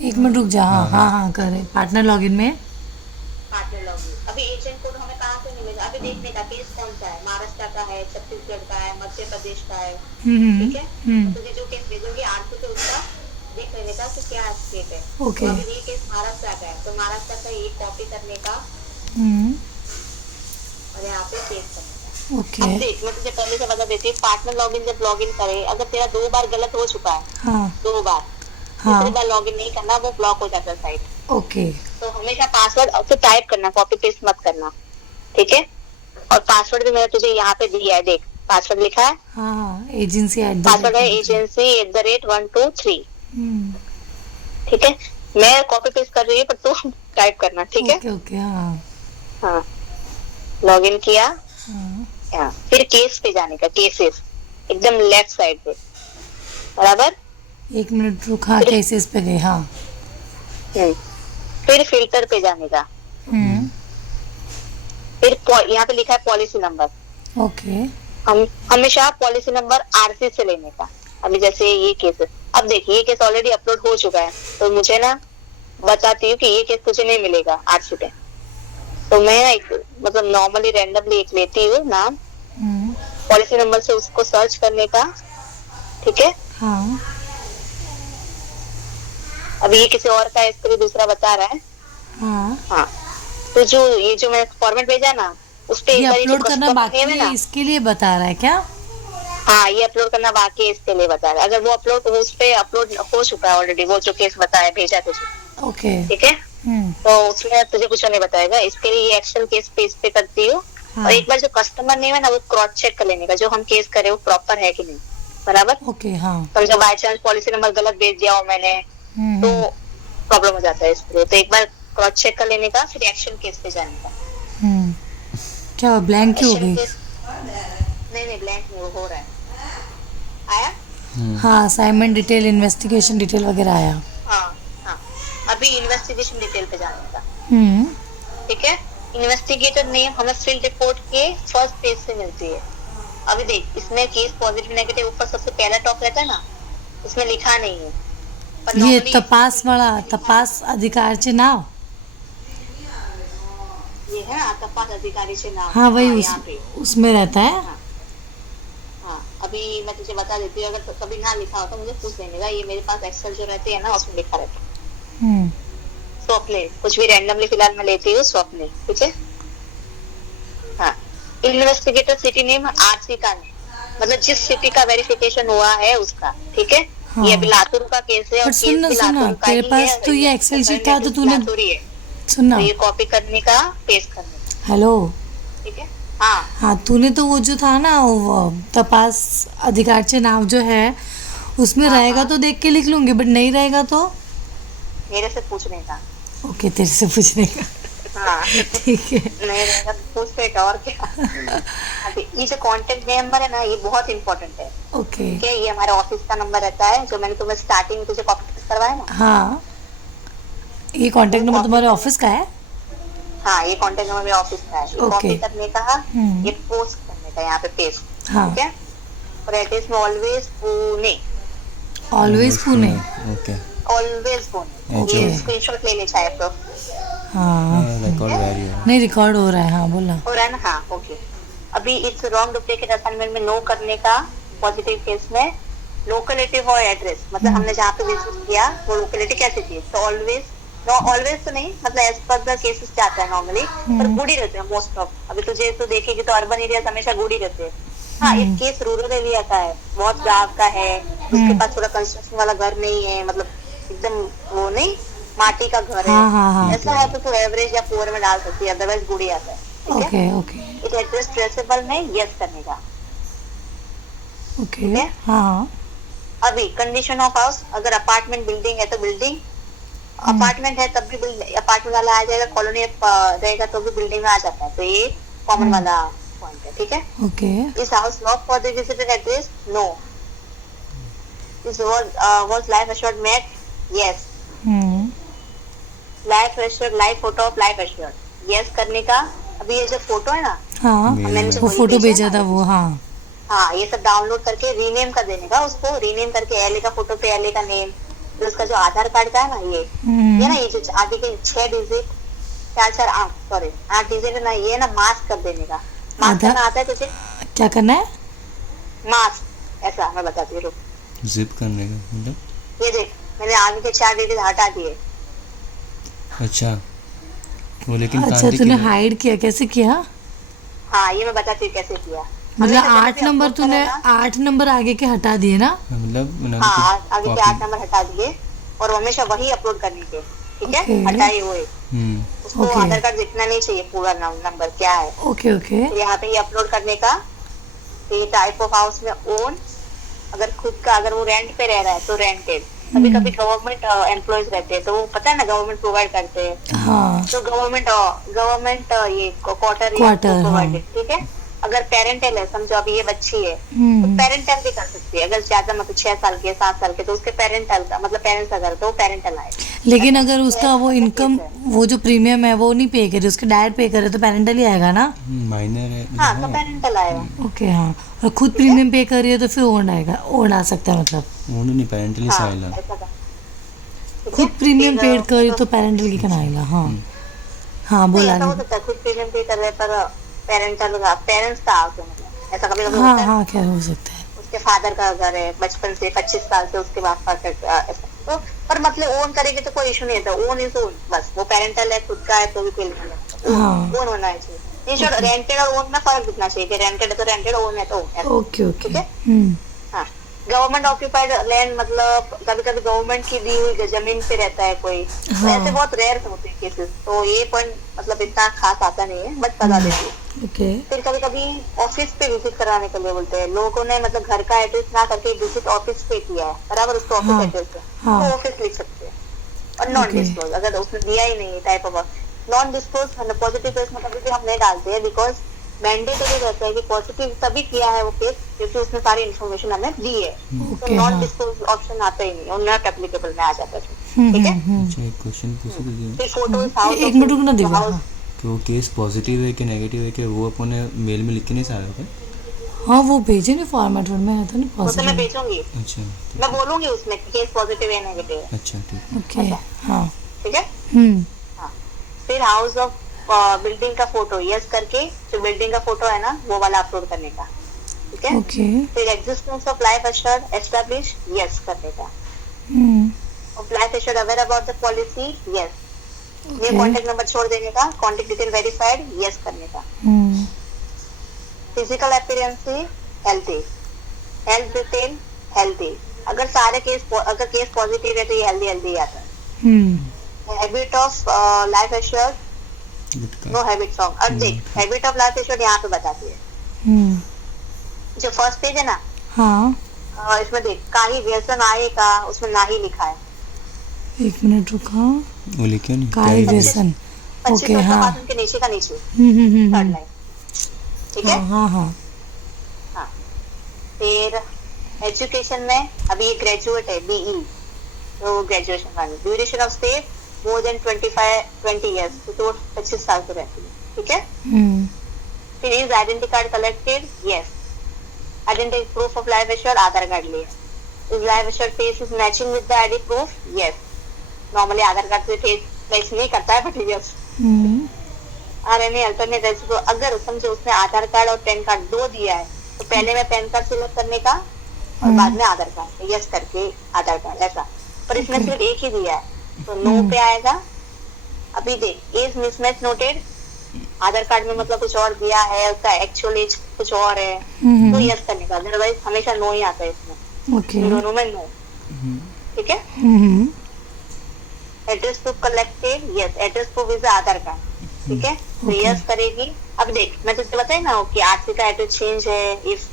एक मिनट रुक जा, हाँ हाँ हाँ हाँ। हाँ, करे पार्टनर लॉगिन में। Partner login. अभी एजेंट कोड हमें कहाँ से मिलेगा? अभी देखने का केस कौन सा है, महाराष्ट्र का है, छत्तीसगढ़ का है, मध्य प्रदेश का है। हम्म ठीक है, तो हम्म तुझे जो केस भेजूंगी आरती पे उसका देख लेने का कि क्या स्टेट है। तो ओके। अभी ये केस महाराष्ट्र का है, तो महाराष्ट्र का ये कॉपी करने का हम्म और यहाँ पे पेस्ट करने का। ओके। अब देख, मैं तुझे पहले से बता देती हूँ, पार्टनर लॉगिन जब लॉगिन करे, अगर तेरा 2 बार गलत हो चुका है, हाँ 2 बार, तीसरी हाँ बार लॉगिन नहीं करना, वो ब्लॉक हो जाता है साइट। ओके। तो हमेशा पासवर्ड फिर टाइप करना, कॉपी पेस्ट मत करना। ठीक है, और पासवर्ड भी मैंने तुझे यहाँ पे दिया है, देख पासवर्ड लिखा है। हाँ हाँ, agency at the password rate है 1 2 3। agency@123। हम्म ठीक है, मैं कॉपी पेस्ट कर रही हूँ पर तू टाइप करना, ठीक है। Okay okay. हाँ हाँ, लॉगिन किया। हाँ। हाँ, फिर केस पे जाने का, केसेस एकदम लेफ्ट साइड पे, बराबर। एक मिनट रुक, हाँ फिर केसेस पे गए, हाँ। हम्म, फिर फिल्टर पे जाने का। हम्म फिर यहाँ पे लिखा है पॉलिसी नंबर। ओके। हम हमेशा पॉलिसी नंबर आरसी से लेने का। अभी जैसे ये केस है, अब देखिए ये केस ऑलरेडी अपलोड हो चुका है, तो मुझे ना बताती हूँ कि ये केस तुझे नहीं मिलेगा आरसी पे। तो मैं ना एक मतलब नॉर्मली रैंडमली एक लेती हूँ नाम, हम्म पॉलिसी नंबर से उसको सर्च करने का। ठीक है, हाँ अभी ये किसी और का है, इसके लिए दूसरा बता रहा है। हाँ। हाँ, तो जो ये जो मैंने फॉर्मेट भेजा ना, उस पे ये एक बार ये जो अपलोड करना कस्टमर नेम बाकी है है, ना, इसके लिए बता रहा है क्या? हाँ ये अपलोड करना बाकी है, इसके लिए बता रहा है। अगर वो अपलोड उस पे अपलोड हो चुका है ऑलरेडी, वो जो केस बताया भेजा तुझे, ओके। ठीक है, तो उसमें तुझे कुछ नहीं बताएगा। इसके लिए ये एक्शन केस पे इस पे करती हूँ। हाँ और एक बार जो कस्टमर नेम है ना, वो क्रॉस चेक कर लेने का, जो हम केस करे वो प्रॉपर है कि नहीं, बराबर। ओके। हाँ समझो बाय चांस पॉलिसी नंबर गलत भेज दिया हो मैंने, तो हम्म प्रॉब्लम हो जाता है इसलिए। तो एक बार क्रॉस चेक कर लेने का, फिर एक्शन केस पे जाने का। हम्म। क्या ब्लैंक क्यों हो एक्शन गई? केस नहीं नहीं, ब्लैंक नहीं हो रहा है, आया। हाँ, असाइनमेंट डिटेल, इन्वेस्टिगेशन डिटेल वगैरह आया। हाँ हाँ, अभी इन्वेस्टिगेशन डिटेल पे जाने का। हम्म ठीक है, इन्वेस्टिगेटर नेम हमें फील्ड रिपोर्ट के फर्स्ट पेज से मिलती है। अभी देख, इसमें केस पॉजिटिव नेगेटिव ऊपर सबसे पहला टॉप रहता है ना, इसमें लिखा नहीं है, पर ये नॉर्मली तपास वाला, तपास अधिकारचे नाव। ये है ना, तपास अधिकारी से नाम। हाँ वही हाँ उस यहाँ पे। उसमें रहता है। हाँ हाँ, अभी मैं तुझे बता देती हूँ, अगर कभी ना लिखा हो तो मुझे पूछ लेने का। ये मेरे पास एक्सेल जो रहती है ना, उसमें लिखा रहता है। हम्म स्वप्ने, कुछ भी रैंडमली फिलहाल मैं लेती हूँ, स्वप्ने, ठीक है। हाँ, इन्वेस्टिगेटर सिटी नेम आरसी का नेम, मतलब जिस सिटी का वेरिफिकेशन हुआ है उसका। ठीक है, ये हाँ। अभी लातूर का केस है और बट केस सुनना भी सुनना, लातूर का तेरे ही पास है, तो ये एक्सेल शीट था तो तूने, लातूर ही है। तो सुनना। ये कॉपी करने का, पेस्ट करने का। हेलो। ठीक है, हाँ हाँ, तूने तो वो जो था ना, वो तपास अधिकारचे नाव जो है, उसमें हाँ रहेगा हाँ, तो देख के लिख लूंगी, बट नहीं रहेगा तो? मेरे से पूछने का। ओके, तेरे से पूछने का। हाँ ठीक है। नहीं रहेगा तो पूछने का, और क्या। अभी ये जो कॉन्टेक्ट नंबर है ना, ये बहुत इंपॉर्टेंट है। ओके। ठीक है, ये हमारे ऑफिस का नंबर रहता है, जो मैंने तुम्हें स्टार्टिंग में तुझे कॉपी पेस्ट करवाया ना। हाँ, ये कांटेक्ट वो नंबर कॉपी तुम्हारे करने, ऑफिस का है? हाँ ये कॉन्टेक्ट नंबर मेरे ऑफिस का है। ये ओके। कॉपी करने का, हम्म ये पोस्ट करने का, यहाँ पे पेस्ट। हाँ। ठीक है, और एड्रेस में always Pune, always Pune. Okay. Always Pune. Okay. ये स्क्रीनशॉट ले ले चाहे तो। हाँ रिकॉर्ड वैल्यू है। नहीं, रिकॉर्ड हो रहा है, हाँ बोलना। हो रहा है ना, हाँ ओके। अभी इस रॉन्ग डुप्लीकेट असाइनमेंट में नो करने का, पॉजिटिव केस में लोकेलिटी और एड्रेस, मतलब हमने जहाँ पे विजिट किया वो लोकेलिटी कैसी थी। तो ऑलवेज, नो ऑलवेज तो नहीं, मतलब एज पर द केसेस जाता है नॉर्मली, पर गुड ही रहते हैं मोस्ट ऑफ। अभी तुझे तो देखेगी तो अर्बन एरिया हमेशा गुड ही रहते हैं। हाँ, एक केस रूरल एरिया का है, बहुत गांव का है, उसके पास थोड़ा कंस्ट्रक्शन वाला घर नहीं है, मतलब एकदम वो नहीं, माटी का घर है। हाँ हाँ हाँ। ऐसा है तो तू एवरेज या पुअर में डाल सकती है, अदरवाइज गुड ही आता है। ठीक है, ओके ओके एक एड्रेस ट्रेसेबल में यस करने का। ओके। ठीक है, हाँ हाँ। अभी कंडीशन ऑफ हाउस, अगर अपार्टमेंट बिल्डिंग है तो बिल्डिंग, अपार्टमेंट है तब भी अपार्टमेंट वाला आ जाएगा, कॉलोनी रहेगा तो भी बिल्डिंग में आ जाता है। तो ये कॉमन वाला पॉइंट है। ठीक है, okay. Is house lock for the visited address, no. Is was life assured met, yes. Hmm life assured, live photo of life assured, yes करने का। अभी ये जो फोटो है ना, हाँ, मैंने जो वो वही फोटो भेजा ना, था वो, हाँ। हाँ ये सब डाउनलोड करके रीनेम कर देने का, उसको रीनेम करके एले का फोटो पे एले का नेम, जो उसका जो आधार कार्ड का है ना ये ना, ये जो आगे के 6 डिजिट, 8 डिजिट है ना, ये ना मास्क कर देने का। मास्क आधार- करना आता है तुझे? क्या करना है? मास्क, ऐसा मैं बताती हूँ। जिप करने का मतलब? ये देख, मैंने आगे के 4 डिजिट हटा दिए। अच्छा, वो लेकिन अच्छा, कांटे तूने के हाइड किया, कैसे किया? हाँ, ये मैं बताती हूँ कैसे किया। मतलब हमेशा जब 8 भी नंबर upload तूने करो ना, 8 नंबर आगे के हटा दिए ना? मतलब हाँ, आगे के 8 नंबर हटा दिए और हमेशा वही अपलोड करने के, ठीक है? Okay. हटाए हुए, हम्म, उसको Okay. आधार कार्ड दिखना नहीं चाहिए पूरा नंबर क्या है। Okay okay. तो यहाँ पे ये अपलोड करने का, तो ये टाइप ऑफ हाउस में ओन, अगर खुद का, अगर वो रेंट पे रह रहा है तो रेंटेड। कभी कभी गवर्नमेंट एम्प्लॉयज रहते हैं तो वो पता है ना, गवर्नमेंट प्रोवाइड करते हैं, हाँ तो गवर्नमेंट ये क्वार्टर Quarter, प्रोवाइडेड, ठीक है? अगर पेरेंटल है, समझो अभी ये बच्ची है तो हम्म, पेरेंटल भी कर सकती है। अगर ज्यादा मतलब 6 साल के 7 साल के, तो उसके पेरेंटल का मतलब पेरेंट्स का घर, तो वो पेरेंटल आए। लेकिन अगर उसका वो ऐसा इनकम, केस वो जो प्रीमियम है वो नहीं पे करे, उसके डैड पे करे तो पेरेंटल ही आएगा ना? माइनर है हाँ, तो है। पेरेंटल आएगा। ओके हाँ। और खुद प्रीमियम पे कर रही है तो फिर ओन आएगा, ओन आ सकता है मतलब। वो नहीं, पेरेंटली हाँ, साइला। ऐसा कर। ठीक खुद है? प्रीमियम फिर, पेड करी तो पेरेंटल की कहाँ आएगा? हाँ हाँ, नहीं, बोला ऐसा हो नहीं। सकता है खुद प्रीमियम पे कर रहे पर पेरेंटल का, पेरेंट्स का आके मतलब ऐसा कभी कभी हाँ होता है। हाँ, क्या हो सकता है। उसके फादर का घर है बचपन से 25 साल से, उसके बाद ऐसा तो, पर मतलब ओन करेंगे तो कोई इशू नहीं है। ओन इज ओन, बस वो पेरेंटल है, खुद का है तो भी कोई नहीं, हाँ। ओन होना चाहिए। इन शॉर्ट, रेंटेड और ओन में फर्क दिखना चाहिए कि रेंटेड है तो रेंटेड, ओन है तो ओन, ऐसा। Okay okay. ठीक है? हम्म, हाँ, गवर्नमेंट ऑक्यूपाइड लैंड मतलब कभी कभी गवर्नमेंट की दी हुई जमीन पे रहता है कोई, तो हाँ। ऐसे बहुत रेयर होते हैं केसेस, तो ये पॉइंट मतलब इतना खास आता नहीं है, बट बता देती हूँ। ओके। फिर कभी कभी ऑफिस पे विजिट कराने के लिए बोलते हैं लोगों ने, मतलब घर का एड्रेस ना करके विजिट ऑफिस पे किया है, बराबर, उसको ऑफिस हाँ, एड्रेस है, हाँ। तो ऑफिस लिख सकते हैं। और नॉन Okay. डिस्क्लोज, अगर उसने दिया ही नहीं है टाइप ऑफ नॉन डिस्क्लोज, मतलब पॉजिटिव केस में कभी भी हम नहीं डालते हैं, बिकॉज मैंडेटरी रहता है कि पॉजिटिव तभी किया है वो केस क्योंकि उसने सारी इन्फॉर्मेशन हमें दी है, तो Okay, नॉन हाँ। डिस्क्लोज ऑप्शन आता ही नहीं, और नॉट एप्लीकेबल में आ जाता है। ठीक है? अच्छा, एक क्वेश्चन पूछ दीजिए फिर फोटोज हाउस, एक मिनट रुकना दिवा। हाँ कि वो केस पॉजिटिव है कि नेगेटिव है, कि वो अपने मेल में लिख के नहीं सारा होगा? हाँ, वो भेजे नहीं फॉर्मेट में आया था नहीं वो तो मैं पॉजिटिव। भेजूंगी, अच्छा ठीक मैं बोलूंगी उसमें केस पॉजिटिव है नेगेटिव है। अच्छा ठीक। ओके हाँ। ठीक है? हम्म, हाँ, फिर हाउस ऑफ बिल्डिंग का फोटो यस करके, जो बिल्डिंग का फोटो है ना वो वाला अपलोड करने का। ठीक है? ओके। फिर existence of life assured establish yes करने का। Hmm, of life assured aware about the policy yes. New okay. Contact number छोड़ देने का, कॉन्टेक्ट डिटेल वेरीफाइड यस करने का। Hmm, physical appearance healthy, health detail healthy, अगर सारे केस, अगर केस पॉजिटिव है तो ये हेल्दी हेल्दी आता है। Hmm, habit of life assured, gutka. No habit song. अब देख, हैबिट ऑफ लाइफ एश्योर्ड यहाँ पे बताती है, हम्म, जो फर्स्ट पेज है ना, हाँ। इसमें देख, काही व्यसन आएगा, उसमें ना ही लिखा है। एक मिनट रुका। वो लिखे नहीं काय क्या? व्यसन। 25 ओके वर्ष का हाँ। पासन के नीचे का नीचे, हम्म, थर्ड लाइन। ठीक है? हाँ हाँ हाँ। हाँ, फिर एजुकेशन में अभी ये ग्रेजुएट है, बीई, तो ग्रेजुएशन वाली। Duration of stay more than 20 years, तो 25 साल से रहती है। ठीक है? हम्म, फिर is identity card collected yes. Identity proof of life assured, Aadhaar card लिया। Is life assured face is matching with the ID proof yes. Normally Aadhaar card से फेस मैच नहीं करता है, बट यस। हम्म, और एनी अल्टरनेट रेसिपो, अगर समझो उसने आधार कार्ड और पैन कार्ड दो दिया है तो पहले में पैन कार्ड सिलेक्ट करने का और बाद में आधार कार्ड, यस करके आधार कार्ड, ऐसा। पर इसने सिर्फ एक ही दिया है तो नो पे आएगा। अभी देख, एज मिसमैच नोटेड, आधार कार्ड में मतलब कुछ और दिया है, उसका एक्चुअल एज कुछ और है, तो यस करने का, अदरवाइज हमेशा नो ही आता है इसमें, ओके। इन दोनों में नो। ठीक है? Hmm, address proof collected yes, address proof is Aadhaar card. ठीक है? तो Okay. यस करेगी। अब देख, मैं तुझे बताई ना कि आरसी का एड्रेस चेंज है इफ,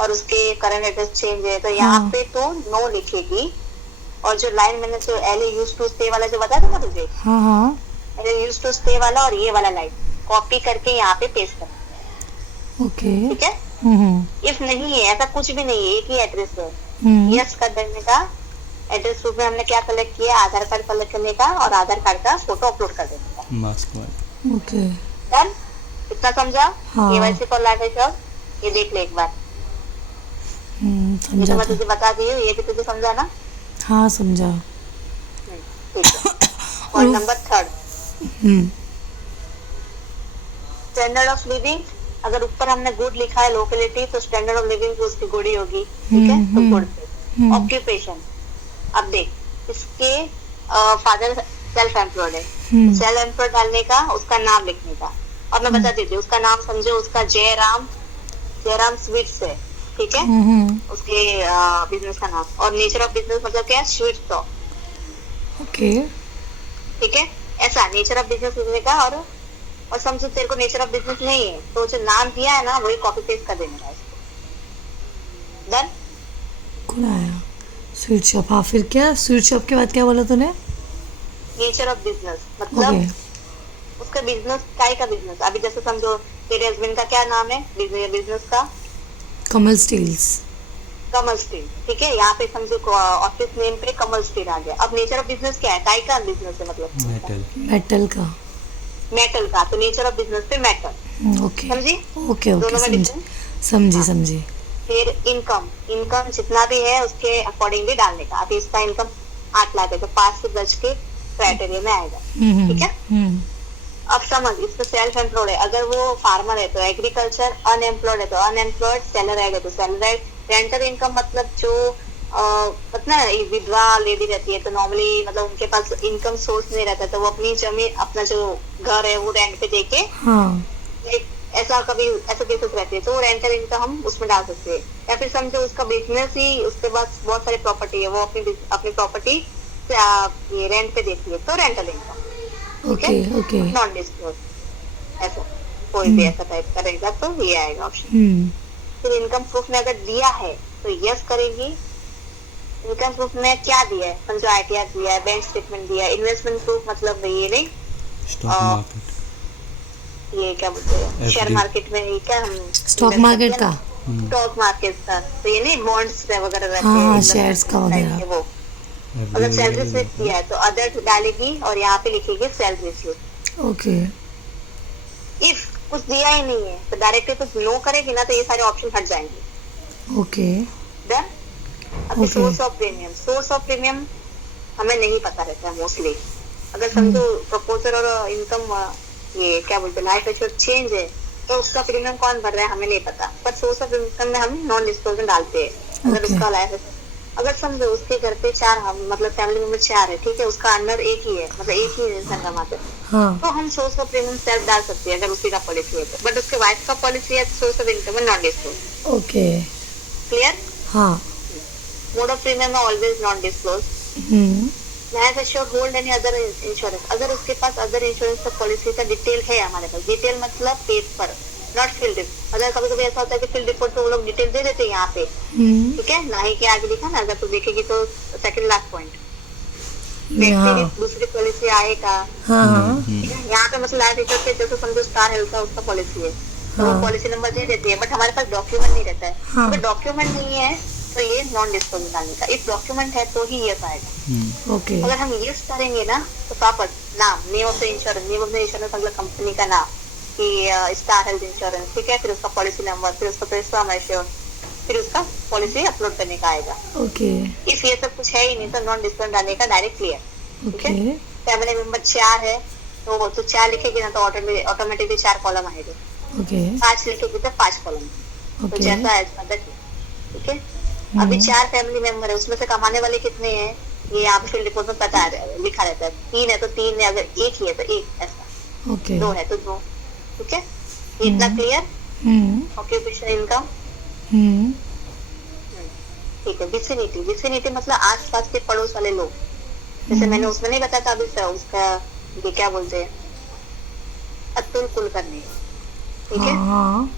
और उसके करंट एड्रेस चेंज है, तो यहाँ हाँ। पे तो नो लिखेगी। और जो लाइन मैंने जो एल यूज टू स्टे वाला जो बताया था ना तुझे, हाँ हाँ। एल यूज टू स्टे वाला और ये वाला लाइन कॉपी करके यहाँ पे पेस्ट कर। ओके। ठीक है? हम्म, इफ नहीं है, ऐसा कुछ भी नहीं है, एक ही एड्रेस है, हम्म, यस कर देने का। एड्रेस प्रूफ में हमने क्या कलेक्ट किया, आधार कार्ड कलेक्ट करने का और आधार कार्ड का फोटो अपलोड कर देने का। मास्क वाला। ओके। डन? इतना समझा? हाँ। केवाईसी फॉर लाइफ एश्योर्ड, ये देख ले एक बार। ये समझा तो मैं था। तुझे बता दी हूँ, ये भी तुझे समझा ना? हाँ समझा। ठीक है। Point number 3, hmm standard of living. अगर ऊपर हमने गुड लिखा है लोकेलिटी, तो स्टैंडर्ड ऑफ लिविंग तो उसकी गुड ही होगी, ठीक है, तो गुड पे। ऑक्यूपेशन, अब देख, इसके फादर सेल्फ एम्प्लॉयड है, सेल्फ एम्प्लॉयड डालने का, उसका नाम लिखने का। और मैं बता देती हूँ, उसका नाम समझो, उसका जयराम स्वीट्स है, ठीक है, उसके बिजनेस का नाम। और नेचर ऑफ बिजनेस मतलब क्या है, स्वीट शॉप, ओके ठीक है। ऐसा नेचर ऑफ बिजनेस लिखने का। और समझो तेरे को नेचर ऑफ बिजनेस नहीं है, तो जो नाम दिया है ना वही कॉपी पेस्ट कर देना है इसको। डन। कौन आया? स्वीट शॉप, हाँ फिर क्या? स्वीट शॉप के बाद क्या बोला तूने? नेचर ऑफ बिजनेस मतलब ओके उसका बिजनेस, काय का बिजनेस। अभी जैसे समझो तेरे हस्बैंड का क्या नाम है बिजनेस का, कमल स्टील्स। कमल स्टील, ठीक है। यहाँ पे समझो ऑफिस नेम पे कमल स्टील आ गया। अब नेचर ऑफ बिजनेस क्या है, काय का बिजनेस है, मतलब मेटल। मेटल का। मेटल का, तो नेचर ऑफ बिजनेस पे मेटल, ओके समझी। ओके ओके, दोनों में समझी difference? समझी समझी। फिर इनकम जितना भी है उसके अकॉर्डिंगली डालने का। अभी इसका इनकम 8 लाख है, तो 5 से 10 के क्राइटेरिया में आएगा, ठीक है। अब समझ, इसमें सेल्फ एम्प्लॉयड है, अगर वो फार्मर है तो एग्रीकल्चर, अनएम्प्लॉयड है तो अनएम्प्लॉयड, सैलराइड है तो सैलराइड। रेंटल इनकम मतलब जो पता है विधवा लेडी रहती है, तो नॉर्मली मतलब उनके पास इनकम सोर्स नहीं रहता, तो वो अपनी जमीन, अपना जो घर है वो रेंट पे देके, हाँ ऐसा कभी ऐसा केसेस रहते हैं, तो रेंटल इनकम हम उसमें डाल सकते हैं। या फिर समझो उसका बिजनेस ही, उसके पास बहुत सारी प्रॉपर्टी है, वो अपनी प्रॉपर्टी ये रेंट पे देती है, तो rental income, okay okay. Non disclose, ऐसा कोई भी ऐसा टाइप करेगा तो ये आएगा ऑप्शन। फिर इनकम प्रूफ में अगर दिया है तो यस करेंगी। इनकम प्रूफ में क्या दिया है, समझो आईटीआर दिया है, बैंक स्टेटमेंट दिया है। इन्वेस्टमेंट प्रूफ मतलब ये नहीं, स्टॉक मार्केट, ये क्या बोलते हैं, शेयर मार्केट में, ये क्या हम स्टॉक मार्केट का, स्टॉक मार्केट का, तो ये नहीं बॉन्ड्स वगैरह रहते हाँ हाँ हैं, शेयर्स का वगैरह। वो अगर सैलरी स्लिप दिया है तो अदर डालेगी और यहाँ पे लिखेगी सैलरी स्लिप। ओके इफ कुछ दिया ही नहीं है तो डायरेक्टली कुछ नो करेगी ना, तो ये सारे ऑप्शन हट जाएंगे। Okay done. अभी Okay. सोर्स ऑफ प्रीमियम हमें नहीं पता रहता है मोस्टली। अगर समझो प्रपोजर और इनकम ये क्या बोलते हैं लाइफ इंश्योरेंस चेंज है, तो उसका प्रीमियम कौन भर रहा है हमें नहीं पता, पर सोर्स ऑफ इनकम में हम नॉन डिस्क्लोजर डालते हैं। अगर Okay. उसका लाइफ, अगर समझो उसके घर पे 4 हम मतलब फैमिली मेंबर 4 है, ठीक है, उसका अंडर एक ही है, मतलब एक ही इंसान कमाते हैं, हाँ तो हम सोर्स ऑफ प्रीमियम सेल्फ डाल सकते हैं अगर उसी का पॉलिसी है तो। बट उसके वाइफ का पॉलिसी है, सोर्स ऑफ इनकम है नॉन डिस्क्लोज। Okay clear. हाँ मोड ऑफ प्रीमियम है always non disclose. Life assured hold any other insurance, अगर उसके पास अदर इंश्योरेंस का पॉलिसी का डिटेल है हमारे पास, डिटेल मतलब पेपर नॉट फील्ड। अगर कभी कभी ऐसा होता है कि फील्ड रिपोर्ट पे वो लोग डिटेल दे देते हैं यहाँ पे, ठीक है, ना ही के आगे लिखा ना, अगर तू देखेगी तो सेकंड लास्ट पॉइंट, व्यक्ति की दूसरी पॉलिसी आएगा, हाँ हाँ ठीक है। यहाँ पे मतलब लाइफ इंश्योरेंस के जैसे समझो स्टार हेल्थ का उसका पॉलिसी है, तो वो पॉलिसी नंबर दे देती है, बट हमारे पास डॉक्यूमेंट नहीं रहता है। हाँ। अगर डॉक्यूमेंट नहीं है तो ये नॉन डिस्क्लोजर डालने का, इफ डॉक्यूमेंट है तो ही यस आएगा। ओके अगर हम यस करेंगे ना तो प्रॉपर नाम, name of the insurance, name of the insurance मतलब कंपनी का नाम कि स्टार हेल्थ इंश्योरेंस, ठीक है, फिर उसका पॉलिसी नंबर, फिर उसका प्रिंसिपल एश्योर, फिर उसका पॉलिसी अपलोड करने का आएगा। ओके इफ ये सब कुछ है ही नहीं तो नॉन डिस्क्लोजर डालने का डायरेक्ट क्लियर, ठीक है। ओके फैमिली मेंबर 4 है तो 4 लिखेगी ना तो ऑटोमेटिकली 4 कॉलम आएगा। ओके 5 लिखेगी तो 5 कॉलम, तो ओके जैसा है ठीक है। अभी 4 फैमिली मेंबर है, उसमें से कमाने वाले कितने हैं ये यहाँ पे फील्ड रिपोर्ट में पता है, लिखा रहता है। 3 है तो 3 है, अगर 1 ही है तो 1, ऐसा। ओके 2 है तो 2, ठीक है। इतना क्लियर। ऑक्यूपेशन इनकम, ठीक है। विसिनिटी मतलब आसपास के पड़ोस वाले लोग, जैसे मैंने उसमें नहीं बताया था अभी उसका ये क्या बोलते हैं, अतुल कुलकर्णी, ठीक है। हाँ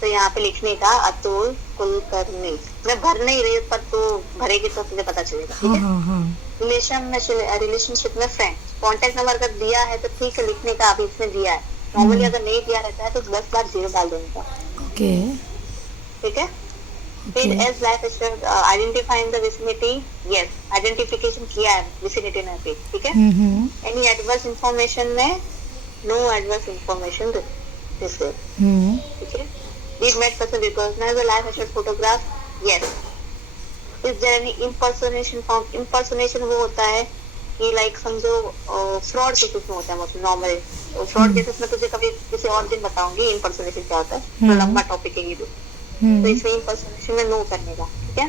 तो यहाँ पे लिखने का अतुल कुलकर्णी, मैं भर नहीं रही पर तो भरेगी तो तुझे पता चलेगा, ठीक है। हाँ हाँ रिलेशनशिप में फ्रेंड, कॉन्टेक्ट नंबर अगर दिया है तो ठीक है लिखने का, अभी इसमें दिया है। नॉर्मली अगर नहीं दिया रहता है तो 10 बार 0 डाल देने का, ओके ठीक है। फिर as life assured identifying the vicinity, yes identification किया है विसिनिटी में भी, ठीक है। एनी एडवर्स इंफॉर्मेशन में नो एडवर्स इंफॉर्मेशन दिस, ठीक है। Did met person recognize the life assured photograph? Yes. Is there any impersonation form? Impersonation वो होता है कि लाइक समझो फ्रॉड केसेस में होता है, मतलब नॉर्मल फ्रॉड केसेस में तुझे कभी किसी और दिन बताऊंगी इम्पर्सोनेशन क्या होता है, तो लंबा टॉपिक है ये भी। तो इसमें इम्पर्सोनेशन में नो करने का, ठीक है।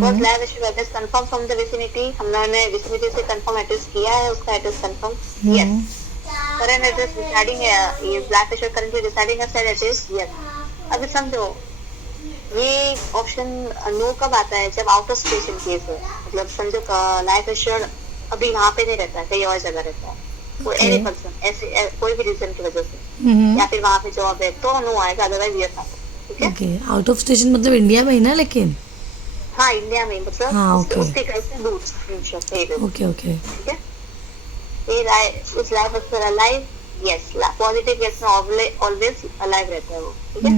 बस live issue address confirm from the vicinity, हमने विसिनिटी से कंफर्म एड्रेस किया है, उसका address confirm yes. Current address residing है, ये ब्लैक फिशर करंटली रिसाइडिंग है सेड एड्रेस यस। अभी समझो ये ऑप्शन नो कब आता है, जब आउट ऑफ स्टेशन केस है, मतलब समझो लाइफ इंश्योर्ड अभी वहाँ पे नहीं रहता है, कहीं और जगह रहता है, कोई एनी पर्सन ऐसे कोई भी रीजन की वजह से, या फिर वहाँ पे जॉब है तो नो आएगा, अदरवाइज यस आता है, ठीक है। ओके, आउट ऑफ स्टेशन मतलब इंडिया में ही ना, लेकिन हाँ इंडिया में, मतलब हाँ, okay. उसके घर से दूर इंश्योर, ओके ओके ठीक है। इस लाइफ अक्सर अलाइव यस, पॉजिटिव केस में ऑलवेज अलाइव रहता है वो, ठीक है।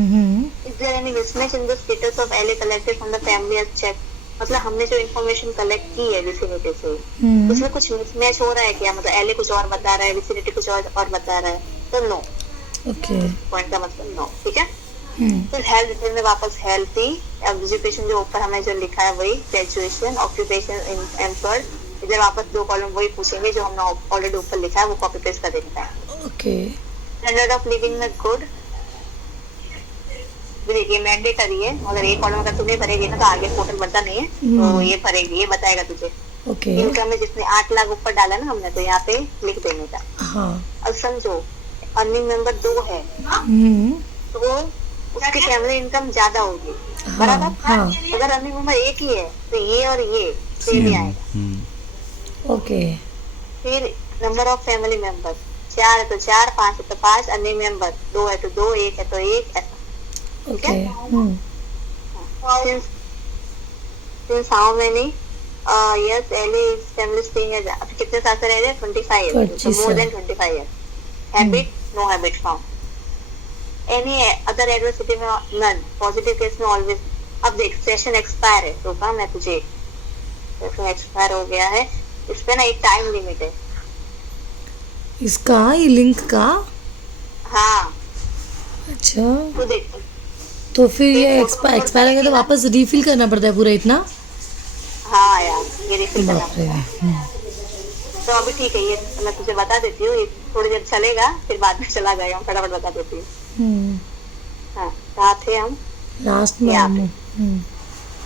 Is there any mismatch in the status of LA collected from the family as check? मतलब हमने जो इन्फॉर्मेशन कलेक्ट की है विसिनिटी से, उसमें कुछ मिसमैच हो रहा है क्या, मतलब एलए कुछ और बता रहा है, विसिनिटी कुछ और बता रहा है, तो नो। ओके, पॉइंट का मतलब नो, ठीक है। फिर हेल्थ डिटेल में वापस हेल्थी, एजुकेशन जो ऊपर हमें जो लिखा है वही, ग्रेजुएशन, ऑक्यूपेशन एम्प्लॉयड, इधर वापस 2 कॉलम वही पूछेंगे जो हमने ऑलरेडी ऊपर लिखा है, वो कॉपी पेस्ट कर देना है। ओके, स्टैंडर्ड ऑफ लिविंग में गुड, देखिए मैंडेटरी है, अगर एक कॉलम अगर तुम्हें भरेगी ना तो आगे पोर्टल बनता नहीं है, तो ये भरेगी, ये बताएगा तुझे। ओके, इनकम में जिसने 8 लाख ऊपर डाला ना हमने, तो यहाँ पे लिख देने का। हाँ, अब समझो अर्निंग मेंबर 2 है, तो उसकी फैमिली इनकम ज्यादा होगी, बराबर। हाँ, अगर अर्निंग मेंबर 1 ही है तो ये और ये सेम ही आएगा। ओके, फिर नंबर ऑफ फैमिली मेंबर 4 है तो 4, 5 है तो 5, अर्निंग मेंबर 2 है तो 2, 1 है तो 1, ऐसा। Okay, Since how many years LA is family staying as, अब कितने साल से रह रहे हैं, 25 years, so more than 25 years. Habit, no habit found. Any other adversity में none, positive case में always। अब देख सेशन एक्सपायर है, तो कहा मैं तुझे सेशन एक्सपायर हो गया है, इस पे ना एक टाइम लिमिट है। इसका ये लिंक का, हाँ अच्छा, तो देख, तो फिर ये एक्सपायर हो गया तो वापस रिफिल करना पड़ता है पूरा इतना? हाँ यार ये रिफिल करना बाप रे, तो अभी ठीक है, ये मैं तुझे बता देती हूँ, ये थोड़ी देर चलेगा फिर बाद में चला जाएगा, फटाफट बता देती हूँ। हाँ कहाँ थे हम, लास्ट में यहाँ हम,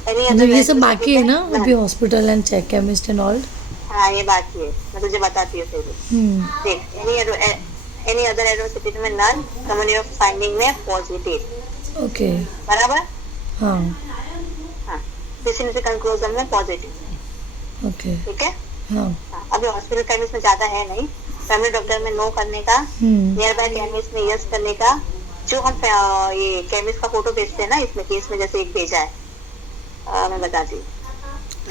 Any मतलब other ये सब adversity बाकी है में ना none. अभी, hospital and check chemist and all. हाँ ये बाकी है, मैं तुझे बताती हूँ फिर। देख एनी अदर एडवर्सिटी में नन, कम्युनिटी ऑफ फाइंडिंग में पॉजिटिव, ओके, बराबर। हाँ, हाँ विसिनिटी कंक्लूजन में पॉजिटिव, ओके, ठीक है। हाँ, हाँ, अभी हॉस्पिटल केमिस्ट में ज्यादा है नहीं, फैमिली डॉक्टर में नो करने का, नियर बाय केमिस्ट में यस करने का। जो हम ये केमिस्ट का फोटो भेजते हैं ना इसमें केस में, जैसे एक भेजा है, मैं बताती हूँ,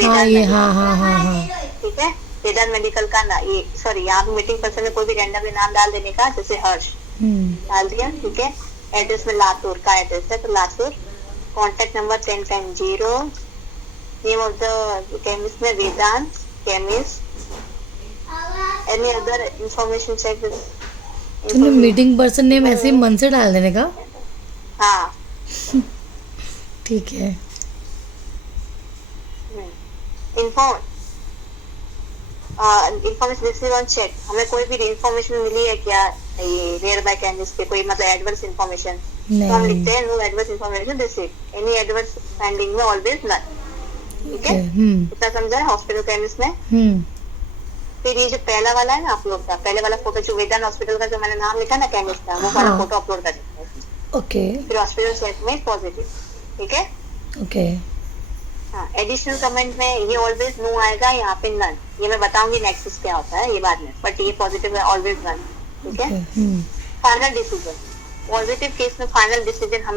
हाँ, ये हाँ हाँ हाँ हाँ, ठीक है। वेदांत मेडिकल का ना, ये सॉरी यहाँ पे मीटिंग पर्सन में कोई भी रैंडमली नाम डाल देने का, जैसे हर्ष डाल दिया, ठीक है। एड्रेस में लातूर का एड्रेस है तो Latur, contact number 1010, name of the chemist में Vedant chemist, any other information check. तो मीटिंग पर्सन नेम ऐसे ही मन से डाल देने का? हाँ ठीक है, इंफॉर्मेशन रिसीव ऑन चेक, हमें कोई भी इंफॉर्मेशन मिली है क्या ये नियर बाय कैंडिडेट पे, कोई मतलब एडवर्स इंफॉर्मेशन, तो हम लिखते हैं no adverse information receive, any adverse finding में ऑलवेज नन, ठीक है। इतना समझा है हॉस्पिटल केमिस्ट में। फिर ये जो पहला वाला है ना आप लोग का, पहले वाला फोटो जो वेदांत हॉस्पिटल का जो मैंने नाम लिखा ना केमिस्ट का, वो वाला फोटो अपलोड कर देते हैं। ओके, फिर हॉस्पिटल चेक में पॉजिटिव, ठीक है। ओके, हाँ एडिशनल कमेंट में ये ऑलवेज नो आएगा, यहाँ पे नन, ये मैं बताऊंगी नेक्स्ट क्या होता है ये बाद में, बट ये पॉजिटिव है ऑलवेज नन, ठीक है। फाइनल डिसीजन, पॉजिटिव केस में फाइनल डिसीजन हमें